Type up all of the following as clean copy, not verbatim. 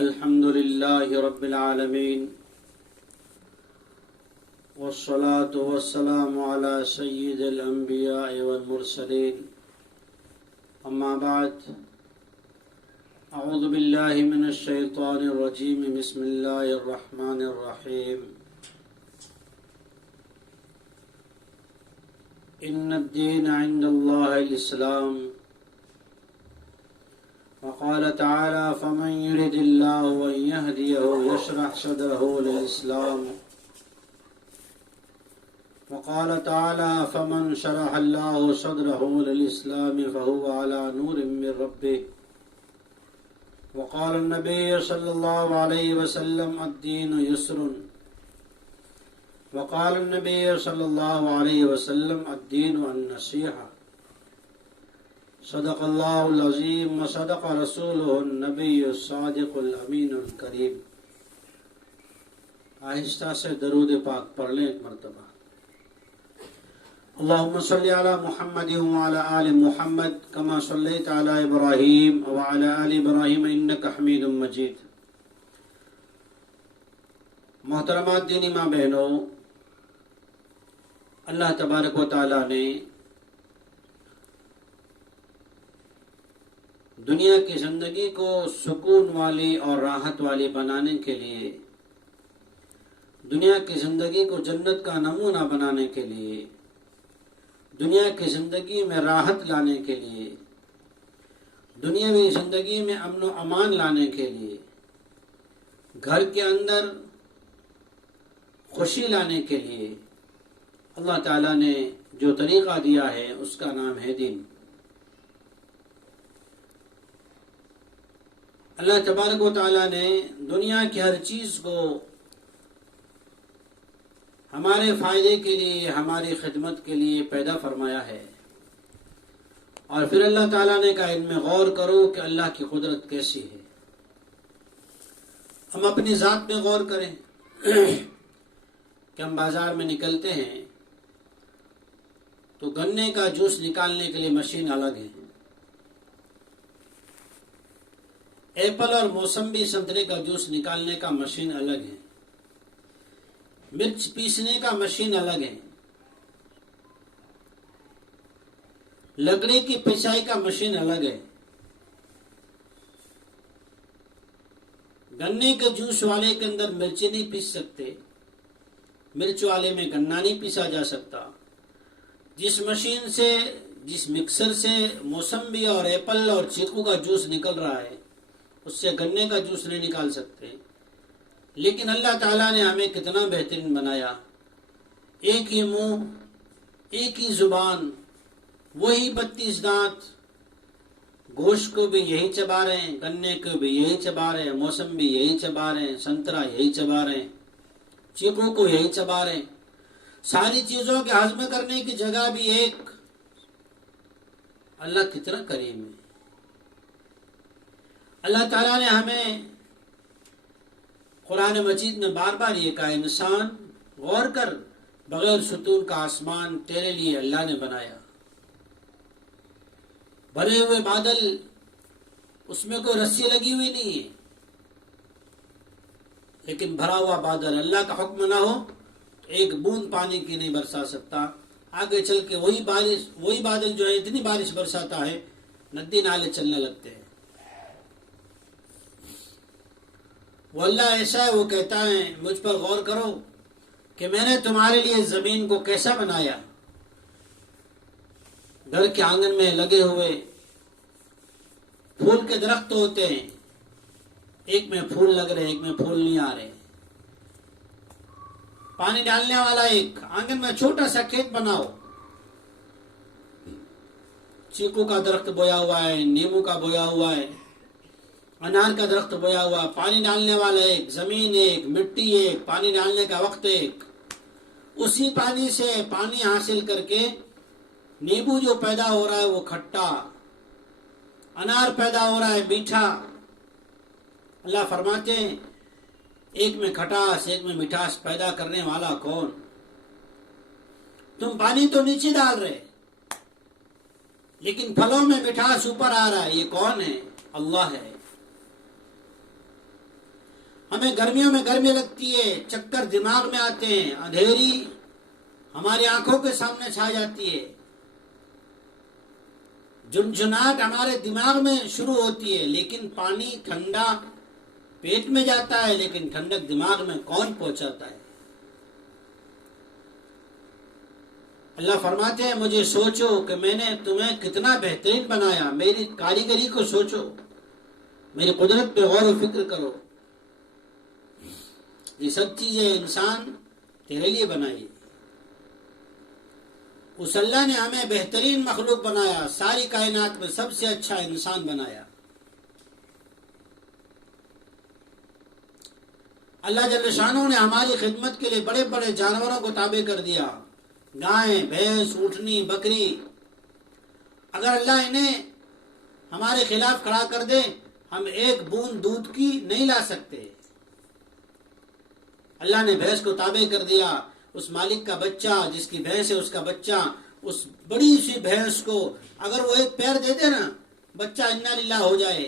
الحمد لله رب العالمين والصلاة والسلام على سيد الأنبياء والمرسلين أما بعد أعوذ بالله من الشيطان الرجيم بسم الله الرحمن الرحيم إن الدين عند الله الإسلام وقال تعالى فمن يرد الله أن يهديه يشرح صدره للإسلام وقال تعالى فمن شرح الله صدره للإسلام فهو على نور من ربه وقال النبي صلى الله عليه وسلم الدين يسر وقال النبي صلى الله عليه وسلم الدين النصيحة صدق الله العظيم وصدق رسوله النبي الصادق الامین الکریم۔ آہستہ سے درود پاک پڑھ لیں ایک مرتبہ۔ اللهم صل على محمد وعلى آل محمد كما صليت على ابراہیم وعلى آل ابراہیم انك حمید مجید۔ محترمات دینی ماں بہنوں، اللہ تبارک و تعالیٰ نے دنیا کی زندگی کو سکون والی اور راحت والی بنانے کے لیے، دنیا کی زندگی کو جنت کا نمونہ بنانے کے لیے، دنیا کی زندگی میں راحت لانے کے لیے، دنیاوی زندگی میں امن و امان لانے کے لیے، گھر کے اندر خوشی لانے کے لیے اللہ تعالیٰ نے جو طریقہ دیا ہے اس کا نام ہے دین۔ اللہ تبارک و تعالیٰ نے دنیا کی ہر چیز کو ہمارے فائدے کے لیے، ہماری خدمت کے لیے پیدا فرمایا ہے، اور پھر اللہ تعالیٰ نے کہا ان میں غور کرو کہ اللہ کی قدرت کیسی ہے۔ ہم اپنی ذات میں غور کریں کہ ہم بازار میں نکلتے ہیں تو گنے کا جوس نکالنے کے لیے مشین الگ ہے، ایپل اور موسمبی سنترے کا جوس نکالنے کا مشین الگ ہے، مرچ پیسنے کا مشین الگ ہے، لکڑی کی پسائی کا مشین الگ ہے۔ گنے کے جوس والے کے اندر مرچی نہیں پیس سکتے، مرچ والے میں گنا نہیں پیسا جا سکتا۔ جس مشین سے، جس مکسر سے موسمبی اور ایپل اور چیکو کا جوس نکل رہا ہے اس سے گنے کا جوس نہیں نکال سکتے۔ لیکن اللہ تعالیٰ نے ہمیں کتنا بہترین بنایا، ایک ہی منہ، ایک ہی زبان، وہی 32 دانت، گوشت کو بھی یہی چبا رہے ہیں، گنے کو بھی یہی چبا رہے ہیں، موسمبی یہی چبا رہے ہیں، سنترا یہی چبا رہے ہیں، چیکو کو یہی چبا رہے ہیں۔ ساری چیزوں کے ہضم کرنے کی جگہ بھی ایک۔ اللہ کتنا کریم ہے۔ اللہ تعالیٰ نے ہمیں قرآن مجید میں بار بار یہ کہا انسان غور کر، بغیر ستون کا آسمان تیرے لیے اللہ نے بنایا، بھرے ہوئے بادل، اس میں کوئی رسی لگی ہوئی نہیں ہے، لیکن بھرا ہوا بادل اللہ کا حکم نہ ہو تو ایک بوند پانی کی نہیں برسا سکتا۔ آگے چل کے وہی بادل جو ہے اتنی بارش برساتا ہے ندی نالے چلنے لگتے ہیں۔ وہ اللہ ایسا ہے، وہ کہتا ہے مجھ پر غور کرو کہ میں نے تمہارے لیے زمین کو کیسا بنایا۔ گھر کے آنگن میں لگے ہوئے پھول کے درخت ہوتے ہیں، ایک میں پھول لگ رہے، ایک میں پھول نہیں آ رہے، پانی ڈالنے والا ایک، آنگن میں چھوٹا سا کھیت بناؤ، چیکو کا درخت بویا ہوا ہے، نیمو کا بویا ہوا ہے، انار کا درخت بویا ہوا، پانی ڈالنے والا ایک، زمین ایک، مٹی ایک، پانی ڈالنے کا وقت ایک، اسی پانی سے پانی حاصل کر کے نیبو جو پیدا ہو رہا ہے وہ کھٹا، انار پیدا ہو رہا ہے میٹھا۔ اللہ فرماتے ہیں ایک میں کھٹاس ایک میں مٹھاس پیدا کرنے والا کون؟ تم پانی تو نیچے ڈال رہے لیکن پھلوں میں مٹھاس اوپر آ رہا ہے، یہ کون ہے؟ اللہ ہے۔ ہمیں گرمیوں میں گرمی لگتی ہے، چکر دماغ میں آتے ہیں، اندھیری ہماری آنکھوں کے سامنے چھا جاتی ہے، جھنجھناہٹ ہمارے دماغ میں شروع ہوتی ہے، لیکن پانی ٹھنڈا پیٹ میں جاتا ہے لیکن ٹھنڈک دماغ میں کون پہنچاتا ہے؟ اللہ فرماتے ہیں مجھے سوچو کہ میں نے تمہیں کتنا بہترین بنایا، میری کاریگری کو سوچو، میری قدرت پہ غور و فکر کرو. یہ سب چیزیں انسان تیرے لیے بنائی. اس اللہ نے ہمیں بہترین مخلوق بنایا، ساری کائنات میں سب سے اچھا انسان بنایا. اللہ جل شانہ نے ہماری خدمت کے لیے بڑے بڑے جانوروں کو تابع کر دیا، گائیں، بھینس، اونٹنی، بکری. اگر اللہ انہیں ہمارے خلاف کھڑا کر دے ہم ایک بوند دودھ کی نہیں لا سکتے. اللہ نے بھینس کو تابع کر دیا، اس مالک کا بچہ جس کی بھینس ہے اس کا بچہ، اس بڑی سی بھینس کو اگر وہ ایک پیر دے دے نا بچہ انا للہ ہو جائے،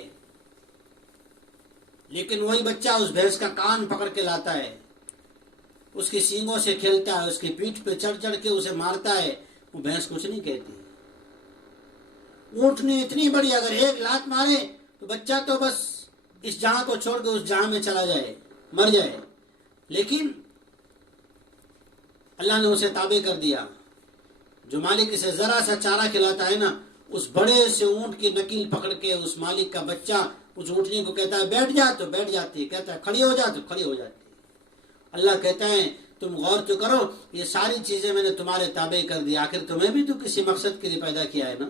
لیکن وہی بچہ اس بھینس کا کان پکڑ کے لاتا ہے، اس کی سینگوں سے کھیلتا ہے، اس کی پیٹھ پہ چڑھ چڑھ کے اسے مارتا ہے، وہ بھینس کچھ نہیں کہتی. اونٹنی اتنی بڑی اگر ایک لات مارے تو بچہ تو بس اس جہاں کو چھوڑ کے اس جہاں میں چلا جائے، مر جائے، لیکن اللہ نے اسے تابع کر دیا. جو مالک اسے ذرا سا چارہ کھلاتا ہے نا، اس بڑے سے اونٹ کی نکیل پکڑ کے اس مالک کا بچہ اس اونٹنی کو کہتا ہے بیٹھ جا تو بیٹھ جاتی ہے، کہتا ہے کھڑی ہو جا تو کھڑی ہو جاتی ہے. اللہ کہتا ہے تم غور تو کرو، یہ ساری چیزیں میں نے تمہارے تابع کر دی، آخر تمہیں بھی تو کسی مقصد کے لیے پیدا کیا ہے نا.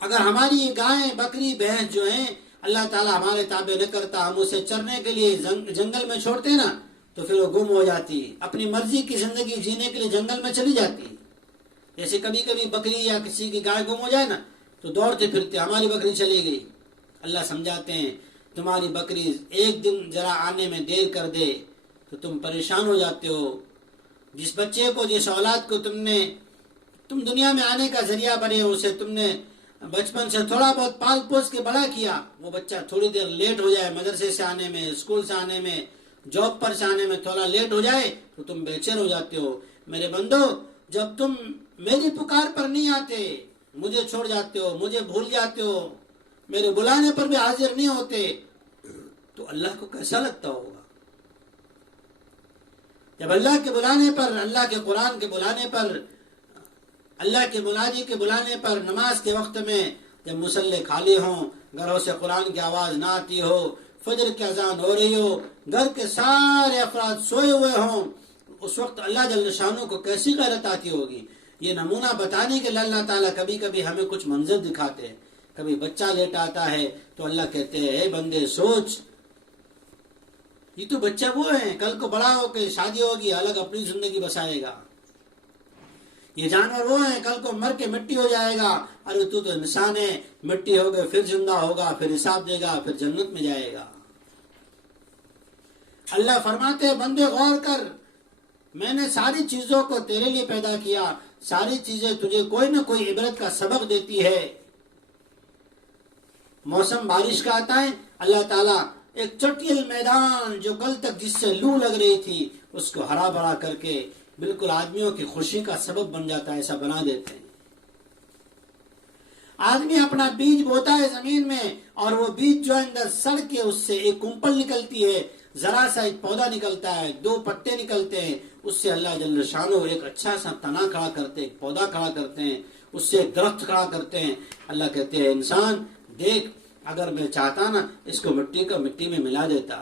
اگر ہماری گائیں، بکری، بھینس جو ہیں اللہ تعالیٰ ہمارے تابع نہ کرتا، ہم اسے چرنے کے لیے جنگل میں چھوڑتے نا تو پھر وہ گم ہو جاتی، اپنی مرضی کی زندگی جینے کے لیے جنگل میں چلی جاتی. جیسے کبھی کبھی بکری یا کسی کی گائے گم ہو جائے نا تو دوڑتے پھرتے ہماری بکری چلی گئی. اللہ سمجھاتے ہیں تمہاری بکری ایک دن ذرا آنے میں دیر کر دے تو تم پریشان ہو جاتے ہو. جس بچے کو، جس اولاد کو تم دنیا میں آنے کا ذریعہ بنے، اسے تم نے بچپن سے تھوڑا بہت پال پوس کے بڑا کیا، وہ بچہ تھوڑی دیر لیٹ ہو جائے مدرسے سے آنے میں، اسکول سے آنے میں، جاب پر سے آنے میں تھوڑا لیٹ ہو جائے تو تم بے چین ہو جاتے ہو. میرے بندو جب تم میری پکار پر نہیں آتے، مجھے چھوڑ جاتے ہو، مجھے بھول جاتے ہو، میرے بلانے پر بھی حاضر نہیں ہوتے تو اللہ کو کیسا لگتا ہوگا؟ جب اللہ کے بلانے پر، اللہ کے قرآن کے بلانے پر، اللہ کے منادی کے بلانے پر، نماز کے وقت میں جب مصلے خالی ہوں، گھروں سے قرآن کی آواز نہ آتی ہو، فجر کی اذان ہو رہی ہو، گھر کے سارے افراد سوئے ہوئے ہوں، اس وقت اللہ جل شانہ کو کیسی غیرت آتی ہوگی؟ یہ نمونہ بتانے کے لیے اللہ تعالیٰ کبھی کبھی ہمیں کچھ منظر دکھاتے ہیں. کبھی بچہ لیٹ آتا ہے تو اللہ کہتے ہیں اے بندے سوچ، یہ تو بچہ وہ ہے، کل کو بڑا ہو کے شادی ہوگی، الگ اپنی زندگی بسائے گا. یہ جانور وہ ہیں، کل کو مر کے مٹی ہو جائے گا، ارے تو انسان ہے، مٹی ہو گئے پھر زندہ ہوگا، پھر حساب دے گا، پھر جنت میں جائے گا. اللہ فرماتے ہیں بندے غور کر، میں نے ساری چیزوں کو تیرے لیے پیدا کیا، ساری چیزیں تجھے کوئی نہ کوئی عبرت کا سبق دیتی ہے. موسم بارش کا آتا ہے، اللہ تعالیٰ ایک چٹیل میدان جو کل تک جس سے لو لگ رہی تھی اس کو ہرا بھرا کر کے بالکل آدمیوں کی خوشی کا سبب بن جاتا ہے، ایسا بنا دیتے ہیں. آدمی اپنا بیج بوتا ہے زمین میں اور وہ بیج جو اندر سڑ کے اس سے ایک کمپل نکلتی ہے، ذرا سا ایک پودا نکلتا ہے، 2 پتے نکلتے ہیں، اس سے اللہ جل شانہ ایک اچھا سا تنا کھڑا کرتے ہیں، ایک پودا کھڑا کرتے ہیں، اس سے ایک درخت کھڑا کرتے ہیں. اللہ کہتے ہیں انسان دیکھ، اگر میں چاہتا نا اس کو مٹی میں ملا دیتا.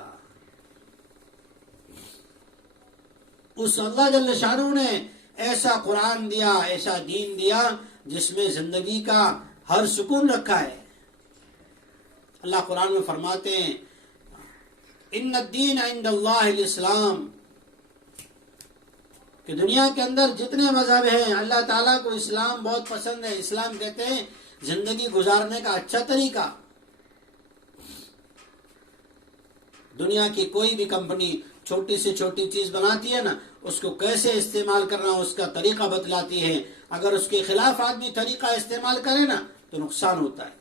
اس اللہ جل شانہ نے ایسا قرآن دیا، ایسا دین دیا جس میں زندگی کا ہر سکون رکھا ہے. اللہ قرآن میں فرماتے ہیں ان الدین عند اللہ الاسلام، کہ دنیا کے اندر جتنے مذہب ہیں اللہ تعالیٰ کو اسلام بہت پسند ہے. اسلام کہتے ہیں زندگی گزارنے کا اچھا طریقہ. دنیا کی کوئی بھی کمپنی چھوٹی سے چھوٹی چیز بناتی ہے نا، اس کو کیسے استعمال کرنا اس کا طریقہ بتلاتی ہے. اگر اس کے خلاف آدمی طریقہ استعمال کرے نا تو نقصان ہوتا ہے.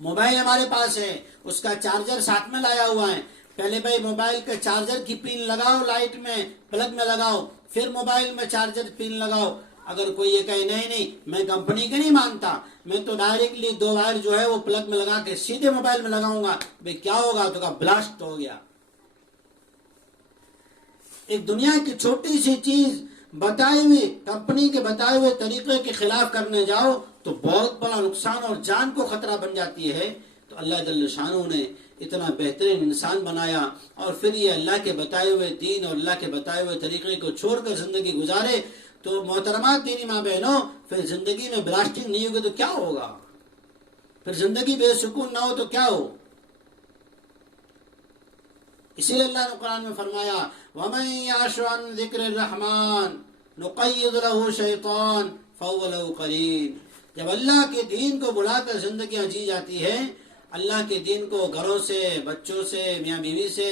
موبائل ہمارے پاس ہے، اس کا چارجر ساتھ میں لایا ہوا ہے. پہلے بھائی موبائل کے چارجر کی پن لگاؤ، لائٹ میں پلگ میں لگاؤ، پھر موبائل میں چارجر پن لگاؤ. اگر کوئی یہ کہے نہیں میں کمپنی کے نہیں مانتا، میں تو ڈائریکٹلی 2 وائر جو ہے وہ پلگ میں لگا کے سیدھے موبائل میں لگاؤں گا، بھئی کیا ہوگا؟ تو کہا بلاسٹ ہو گیا. ایک دنیا کی چھوٹی سی چیز بتائے ہوئے کمپنی کے بتائے ہوئے طریقے کے خلاف کرنے جاؤ تو بہت بڑا نقصان اور جان کو خطرہ بن جاتی ہے. تو اللہ جل شانہ نے اتنا بہترین انسان بنایا اور پھر یہ اللہ کے بتائے ہوئے دین اور اللہ کے بتائے ہوئے طریقے کو چھوڑ کر زندگی گزارے. تو محترمات دینی ماں بہنوں، پھر زندگی میں بلاسٹنگ نہیں ہوگی تو کیا ہوگا؟ پھر زندگی بے سکون نہ ہو تو کیا ہو؟ اسی لیے اللہ نے قرآن میں فرمایا وَمَن يَعْشُ عَن ذِكْرِ الرَّحْمَنِ نُقَيِّضْ لَهُ شَيْطَانٌ فَهُوَ لَهُ قَرِينٌ. جب اللہ کے دین کو بلا کر زندگیاں جی جاتی ہے، اللہ کے دین کو گھروں سے، بچوں سے، میاں بیوی سے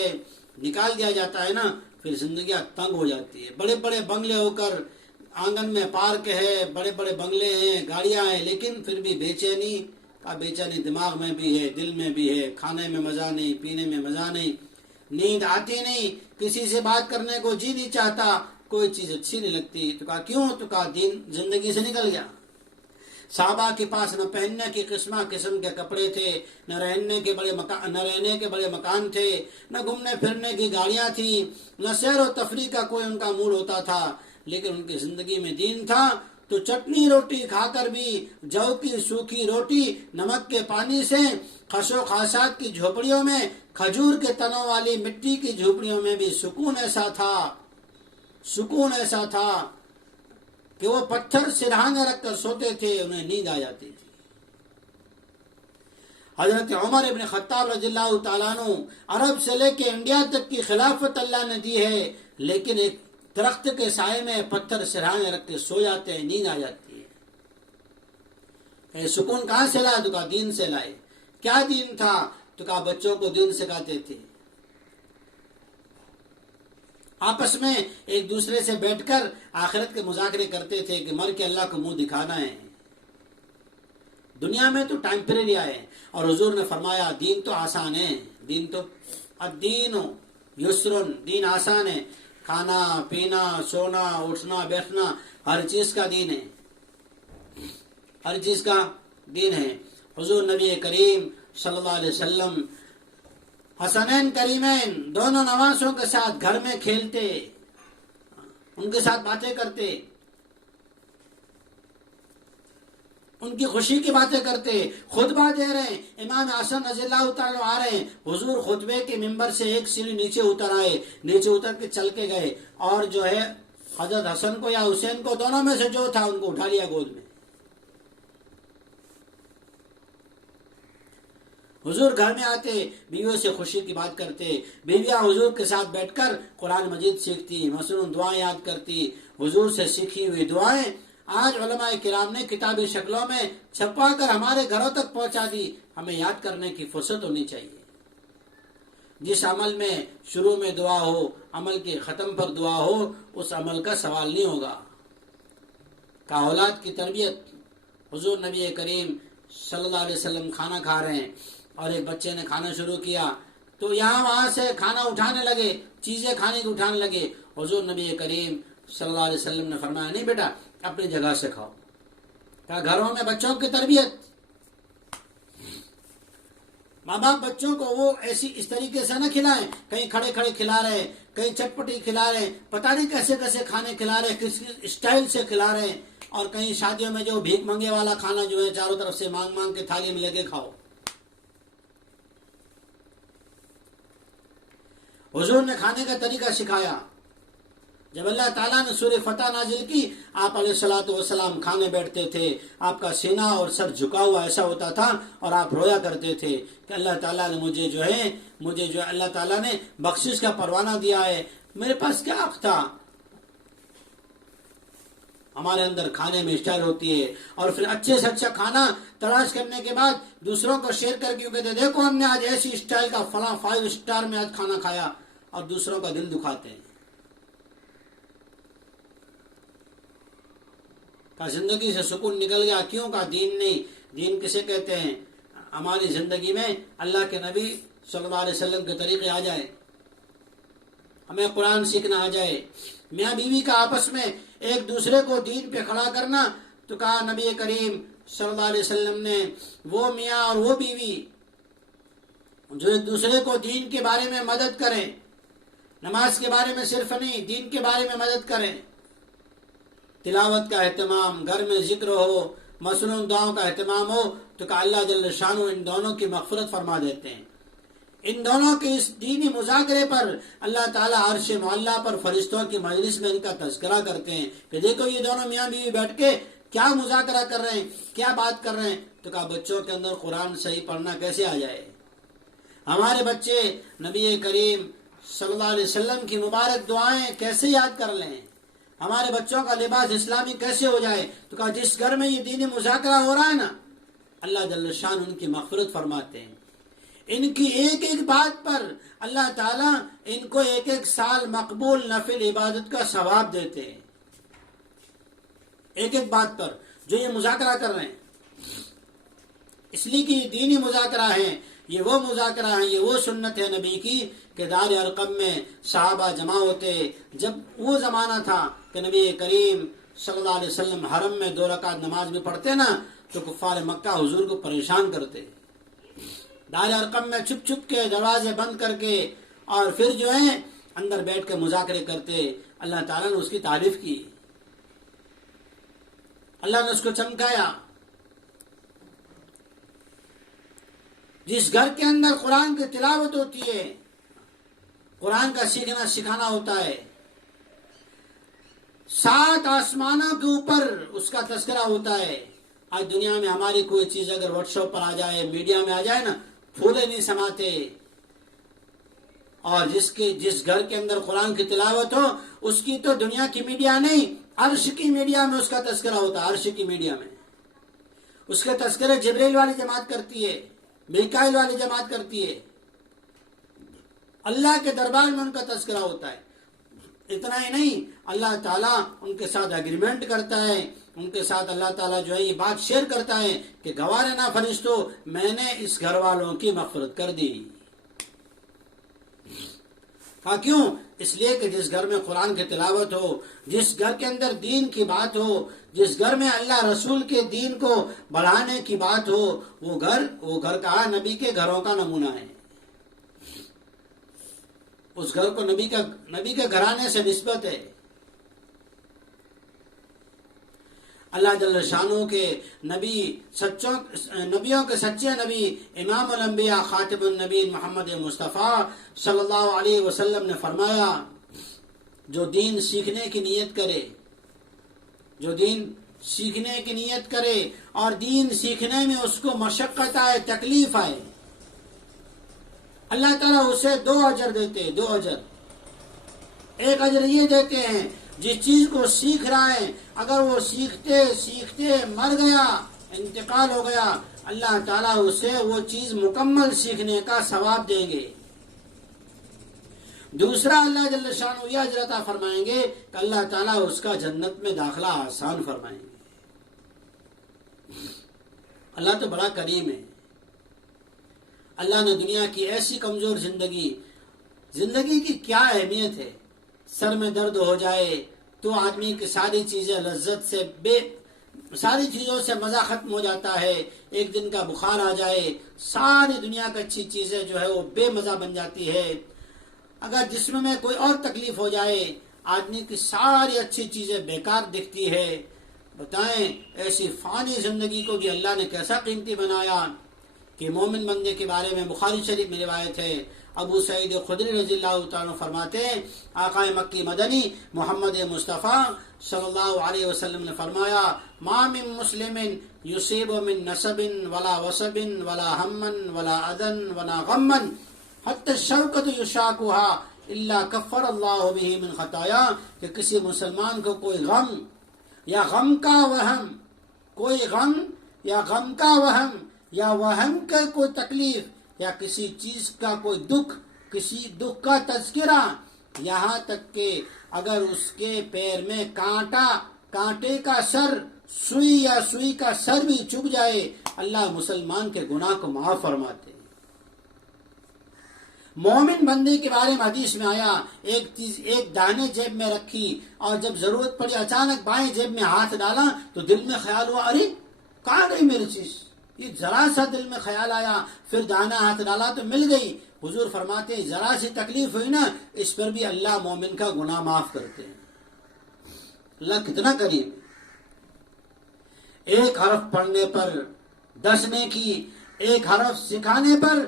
نکال دیا جاتا ہے نا، پھر زندگیاں تنگ ہو جاتی ہے. بڑے بڑے بنگلے ہو کر آنگن میں پارک ہے، بڑے بڑے بنگلے ہیں، گاڑیاں ہیں، لیکن پھر بھی بےچینی کا بےچینی دماغ میں بھی ہے، دل میں بھی ہے. کھانے میں مزہ نہیں، پینے میں مزہ نہیں، نیند آتی نہیں، کسی سے بات کرنے کو جی نہیں چاہتا، کوئی چیز اچھی نہیں لگتی. تو کہا کیوں؟ تو کہا دین زندگی سے نکل گیا. صحابہ کے پاس نہ پہننے کی قسم کے کپڑے تھے، نہ رہنے کے بڑے مکان تھے، نہ گھومنے پھرنے کی گاڑیاں تھیں، نہ سیر و تفریح کا کوئی ان کا موڈ ہوتا تھا، لیکن ان کی زندگی میں دین تھا. تو چٹنی روٹی کھا کر بھی، جو کی سوکھی روٹی نمک کے پانی سے، خش و خاشات کی جھوپڑیوں میں، کھجور کے تنوں والی مٹی کی جھوپڑیوں میں بھی سکون ایسا تھا کہ وہ پتھر سرہانے رکھ کر سوتے تھے، انہیں نیند آ جاتی تھی. حضرت عمر ابن خطاب رضی اللہ تعالیٰ عنہ، عرب سے لے کے انڈیا تک کی خلافت اللہ نے دی ہے، لیکن ایک درخت کے سائے میں پتھر سرہانے رکھ کے سو جاتے ہیں، نیند آ جاتی ہے. سکون کہاں سے لائے؟ تو کہا دین سے لائے. کیا دین تھا؟ تو کہا بچوں کو دین سکھاتے تھے، آپس میں ایک دوسرے سے بیٹھ کر آخرت کے مذاکرے کرتے تھے کہ مر کے اللہ کو منہ دکھانا ہے. دنیا میں تو ٹیمپریری آئے، اور حضور نے فرمایا دین تو آسان ہے. دین تو الدین یسرن، دین آسان ہے. کھانا پینا، سونا اٹھنا بیٹھنا، ہر چیز کا دین ہے، ہر چیز کا دین ہے. حضور نبی کریم صلی اللہ علیہ وسلم حسنین کریمین دونوں نواسوں کے ساتھ گھر میں کھیلتے، ان کے ساتھ باتیں کرتے، ان کی خوشی کی باتیں کرتے، خطبہ دے رہے ہیں. امام حسن رضی اللہ تعالیٰ آ رہے ہیں، حضور خطبے کے ممبر سے ایک سیڑھی نیچے اتر آئے، نیچے اتر کے چل کے گئے، اور جو ہے حضرت حسن کو یا حسین کو، دونوں میں سے جو تھا، ان کو اٹھا لیا گود میں. حضور گھر میں آتے، بیویوں سے خوشی کی بات کرتے، بیویاں حضور کے ساتھ بیٹھ کر قرآن مجید سیکھتی، مصنون دعائیں یاد کرتی، حضور سے سیکھی ہوئی دعائیں آج علماء کرام نے کتابی شکلوں میں چھپا کر ہمارے گھروں تک پہنچا دی. ہمیں یاد کرنے کی فرصت ہونی چاہیے. جس عمل میں شروع میں دعا ہو، عمل کے ختم پر دعا ہو، اس عمل کا سوال نہیں ہوگا. کا اولاد کی تربیت، حضور نبی کریم صلی اللہ علیہ وسلم کھانا کھا رہے ہیں اور ایک بچے نے کھانا شروع کیا، تو یہاں وہاں سے کھانا اٹھانے لگے، چیزیں کھانے کی اٹھانے لگے. حضور نبی کریم صلی اللہ علیہ وسلم نے فرمایا نہیں بیٹا، اپنی جگہ سے کھاؤ. کہا گھروں میں بچوں کی تربیت، ماں باپ بچوں کو وہ اس طریقے سے نہ کھلائیں، کہیں کھڑے کھڑے کھلا رہے ہیں، کہیں چٹپٹی کھلا رہے ہیں، پتہ نہیں کیسے کیسے کھانے کھلا رہے ہیں، کس اسٹائل سے کھلا رہے ہیں، اور کہیں شادیوں میں جو بھیک منگے والا کھانا جو ہے چاروں طرف سے مانگ مانگ کے تھالی میں لے کے کھاؤ. حضور نے کھانے کا طریقہ سکھایا. جب اللہ تعالیٰ نے سورہ فتح نازل کی، آپ علیہ الصلوۃ والسلام کھانے بیٹھتے تھے، آپ کا سینہ اور سر جھکا ہوا ایسا ہوتا تھا، اور آپ رویا کرتے تھے کہ اللہ تعالیٰ نے مجھے جو اللہ تعالیٰ نے بخشش کا پروانہ دیا ہے، میرے پاس کیا حق تھا. ہمارے اندر کھانے میں اسٹائل ہوتی ہے، اور پھر اچھے سے اچھا کھانا تلاش کرنے کے بعد دوسروں کو شیئر کر کے کہتے دیکھو ہم نے آج ایسی اسٹائل کا فلاں 5 اسٹار میں آج کھانا کھایا، اور دوسروں کا دل دکھاتے ہیں. کہا زندگی سے سکون نکل گیا. کیوں؟ کہا دین نہیں. دین کسے کہتے ہیں؟ ہماری زندگی میں اللہ کے نبی صلی اللہ علیہ وسلم کے طریقے آ جائے، ہمیں قرآن سیکھنا آ جائے، میاں بیوی کا آپس میں ایک دوسرے کو دین پہ کھڑا کرنا. تو کہا نبی کریم صلی اللہ علیہ وسلم نے وہ میاں اور وہ بیوی جو ایک دوسرے کو دین کے بارے میں مدد کریں، نماز کے بارے میں صرف نہیں، دین کے بارے میں مدد کریں، تلاوت کا اہتمام، گھر میں ذکر ہو، مصنون دعاؤں کا اہتمام ہو، تو کہ اللہ جل شانہ ان دونوں کی مغفرت فرما دیتے ہیں. ان دونوں کے اس دینی مذاکرے پر اللہ تعالیٰ عرش معلیٰ پر فرشتوں کی مجلس میں ان کا تذکرہ کرتے ہیں کہ دیکھو یہ دونوں میاں بیوی بیٹھ کے کیا مذاکرہ کر رہے ہیں، کیا بات کر رہے ہیں. تو کہا بچوں کے اندر قرآن صحیح پڑھنا کیسے آ جائے؟ ہمارے بچے نبی کریم صلی اللہ علیہ وسلم کی مبارک دعائیں کیسے یاد کر لیں؟ ہمارے بچوں کا لباس اسلامی کیسے ہو جائے؟ تو کہا جس گھر میں یہ دینی مذاکرہ ہو رہا ہے نا، اللہ جل شان ان کی مغفرت فرماتے ہیں. ان کی ایک ایک بات پر اللہ تعالیٰ ان کو ایک ایک سال مقبول نفل عبادت کا ثواب دیتے ہیں. ایک ایک بات پر جو یہ مذاکرہ کر رہے ہیں، اس لیے کہ یہ دینی مذاکرہ ہیں، یہ وہ مذاکرہ ہیں، یہ وہ سنت ہے نبی کی کہ دار ارقم میں صحابہ جمع ہوتے. جب وہ زمانہ تھا کہ نبی کریم صلی اللہ علیہ وسلم حرم میں 2 رکعت نماز میں پڑھتے نا، تو کفار مکہ حضور کو پریشان کرتے. دار ارقم میں چھپ چھپ کے دروازے بند کر کے اور پھر جو ہے اندر بیٹھ کے مذاکرے کرتے. اللہ تعالیٰ نے اس کی تعریف کی، اللہ نے اس کو چمکایا. جس گھر کے اندر قرآن کی تلاوت ہوتی ہے، قرآن کا سیکھنا سکھانا ہوتا ہے، 7 آسمانوں کے اوپر اس کا تذکرہ ہوتا ہے. آج دنیا میں ہماری کوئی چیز اگر واٹس ایپ پر آ جائے، میڈیا میں آ جائے نا، پھولے نہیں سماتے. اور جس گھر کے اندر قرآن کی تلاوت ہو، اس کی تو دنیا کی میڈیا نہیں، عرش کی میڈیا میں اس کا تذکرہ ہوتا ہے. عرش کی میڈیا میں اس کے تذکرے جبریل والی جماعت کرتی ہے، میکائیل والی جماعت کرتی ہے، اللہ کے دربار میں ان کا تذکرہ ہوتا ہے. اتنا ہی نہیں، اللہ تعالیٰ ان کے ساتھ اگریمنٹ کرتا ہے، ان کے ساتھ اللہ تعالیٰ جو ہے یہ بات شیئر کرتا ہے کہ گوارے نہ فرشتو، میں نے اس گھر والوں کی مغفرت کر دی. کہا کیوں؟ اس لیے کہ جس گھر میں قرآن کی تلاوت ہو، جس گھر کے اندر دین کی بات ہو، جس گھر میں اللہ رسول کے دین کو بڑھانے کی بات ہو، وہ گھر کہا نبی کے گھروں کا نمونہ ہے. اس گھر کو نبی کے گھرانے سے نسبت ہے. اللہ جل شانہ کے نبیوں کے سچے نبی امام الانبیاء خاتم النبی محمد مصطفیٰ صلی اللہ علیہ وسلم نے فرمایا، جو دین سیکھنے کی نیت کرے، جو دین سیکھنے کی نیت کرے اور دین سیکھنے میں اس کو مشقت آئے، تکلیف آئے، اللہ تعالیٰ اسے 2 اجر دیتے. 2 اجر. ایک اجر یہ دیتے ہیں جس چیز کو سیکھ رہا ہے، اگر وہ سیکھتے سیکھتے مر گیا، انتقال ہو گیا، اللہ تعالیٰ اسے وہ چیز مکمل سیکھنے کا ثواب دیں گے. دوسرا اللہ جل شانہ یہ اجر عطا فرمائیں گے کہ اللہ تعالیٰ اس کا جنت میں داخلہ آسان فرمائیں گے. اللہ تو بڑا کریم ہے. اللہ نے دنیا کی ایسی کمزور زندگی کی کیا اہمیت ہے. سر میں درد ہو جائے تو آدمی کی ساری چیزیں لذت سے ساری چیزوں سے مزہ ختم ہو جاتا ہے. ایک دن کا بخار آ جائے، ساری دنیا کی اچھی چیزیں جو ہے وہ بے مزہ بن جاتی ہے. اگر جسم میں کوئی اور تکلیف ہو جائے، آدمی کی ساری اچھی چیزیں بیکار دکھتی ہے. بتائیں ایسی فانی زندگی کو بھی اللہ نے کیسا قیمتی بنایا کہ مومن بندے کے بارے میں بخاری شریف میں روایت ہے، ابو سعید خدری رضی اللہ تعالیٰ فرماتے ہیں، آقا مکی مدنی محمد مصطفیٰ صلی اللہ علیہ وسلم نے فرمایا، ما من مسلم یصیب من نصب ولا وصب ولا ہم ولا اذن ولا غم حتی الشوکۃ یشاکها الا کفر اللہ بہ من خطایا. کہ کسی مسلمان کو کوئی غم یا غم کا وہم، کوئی غم یا غم کا وہم یا وہم کا کوئی تکلیف یا کسی چیز کا کوئی دکھ، کسی دکھ کا تذکرہ، یہاں تک کہ اگر اس کے پیر میں کانٹا کانٹے کا سر سوئی یا سوئی کا سر بھی چبھ جائے اللہ مسلمان کے گناہ کو معاف فرماتے ہیں۔ مومن بندے کے بارے میں حدیث میں آیا، ایک دانے جیب میں رکھی اور جب ضرورت پڑی اچانک بائیں جیب میں ہاتھ ڈالا تو دل میں خیال ہوا ارے کہاں گئی میری چیز، یہ ذرا سا دل میں خیال آیا، پھر دانا ہاتھ ڈالا تو مل گئی۔ حضور فرماتے ہیں ذرا سی تکلیف ہوئی نا، اس پر بھی اللہ مومن کا گناہ معاف کرتے ہیں۔ اللہ کتنا قریب، ایک حرف پڑھنے پر 10 نیکی، ایک حرف سکھانے پر،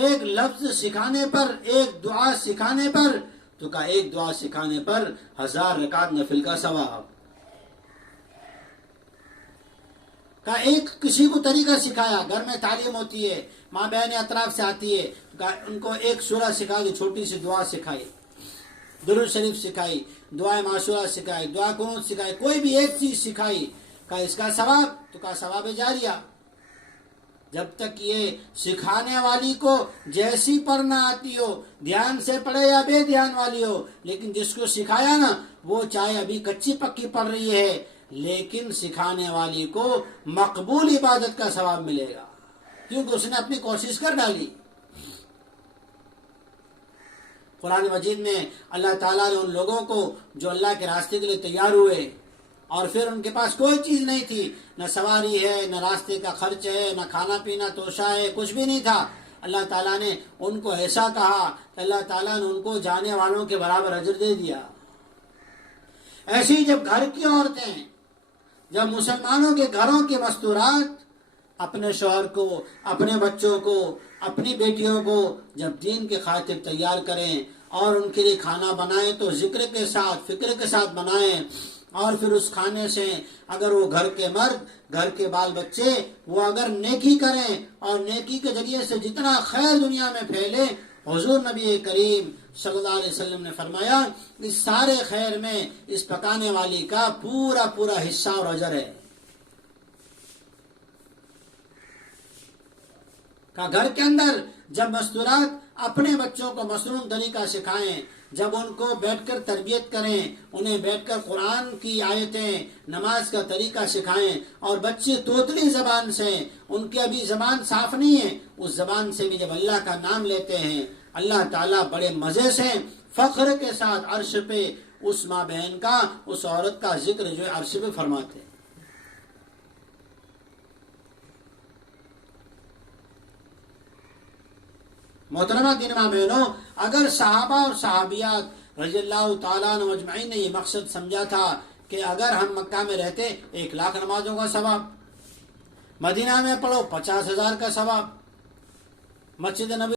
ایک لفظ سکھانے پر، ایک دعا سکھانے پر، تو کہا ایک دعا سکھانے پر 1000 رکعت نفل کا ثواب۔ کہا ایک کسی کو طریقہ سکھایا، گھر میں تعلیم ہوتی ہے، ماں بہن اطراف سے آتی ہے، کہا ان کو ایک سورہ سکھا دی، چھوٹی سی دعا سکھائی، درود شریف سکھائی، دعائے معصورہ سکھائی، دعا قنوت سکھائی، کوئی بھی ایک چیز سکھائی، کہا اس کا ثواب، تو کہا ثواب جاریہ۔ جب تک یہ سکھانے والی کو جیسی پڑھنا آتی ہو، دھیان سے پڑھے یا بے دھیان والی ہو، لیکن جس کو سکھایا نا وہ چاہے ابھی کچی پکی پڑھ رہی ہے، لیکن سکھانے والی کو مقبول عبادت کا ثواب ملے گا، کیونکہ اس نے اپنی کوشش کر ڈالی۔ قرآن مجید میں اللہ تعالیٰ نے ان لوگوں کو جو اللہ کے راستے کے لیے تیار ہوئے اور پھر ان کے پاس کوئی چیز نہیں تھی، نہ سواری ہے، نہ راستے کا خرچ ہے، نہ کھانا پینا توشہ ہے، کچھ بھی نہیں تھا، اللہ تعالیٰ نے ان کو ایسا کہا کہ اللہ تعالیٰ نے ان کو جانے والوں کے برابر اجر دے دیا۔ ایسے ہی جب گھر کی عورتیں، جب مسلمانوں کے گھروں کی مستورات اپنے شوہر کو، اپنے بچوں کو، اپنی بیٹیوں کو جب دین کی خاطر تیار کریں اور ان کے لیے کھانا بنائیں تو ذکر کے ساتھ، فکر کے ساتھ بنائیں، اور پھر اس کھانے سے اگر وہ گھر کے مرد، گھر کے بال بچے وہ اگر نیکی کریں اور نیکی کے ذریعے سے جتنا خیر دنیا میں پھیلے، حضور نبی کریم صلی اللہ علیہ وسلم نے فرمایا اس سارے خیر میں اس پکانے والی کا پورا حصہ اور اجر ہے۔ کہ گھر کے اندر جب مستورات اپنے بچوں کو مصنون طریقہ سکھائیں، جب ان کو بیٹھ کر تربیت کریں، انہیں بیٹھ کر قرآن کی آیتیں، نماز کا طریقہ سکھائیں، اور بچے توتلی زبان سے، ان کی ابھی زبان صاف نہیں ہے، اس زبان سے بھی جب اللہ کا نام لیتے ہیں، اللہ تعالیٰ بڑے مزے سے فخر کے ساتھ عرش پہ اس ماں بہن کا، اس عورت کا ذکر جو ہے عرش پہ فرماتے ہیں۔ محترمہ دین ماں بہنوں، اگر صحابہ اور صحابیات رضی اللہ تعالیٰ عنہ مجمعین نے یہ مقصد سمجھا تھا کہ اگر ہم مکہ میں رہتے 1,00,000 نمازوں کا ثواب، مدینہ میں پڑھو 50,000 کا ثواب، مسجد نبی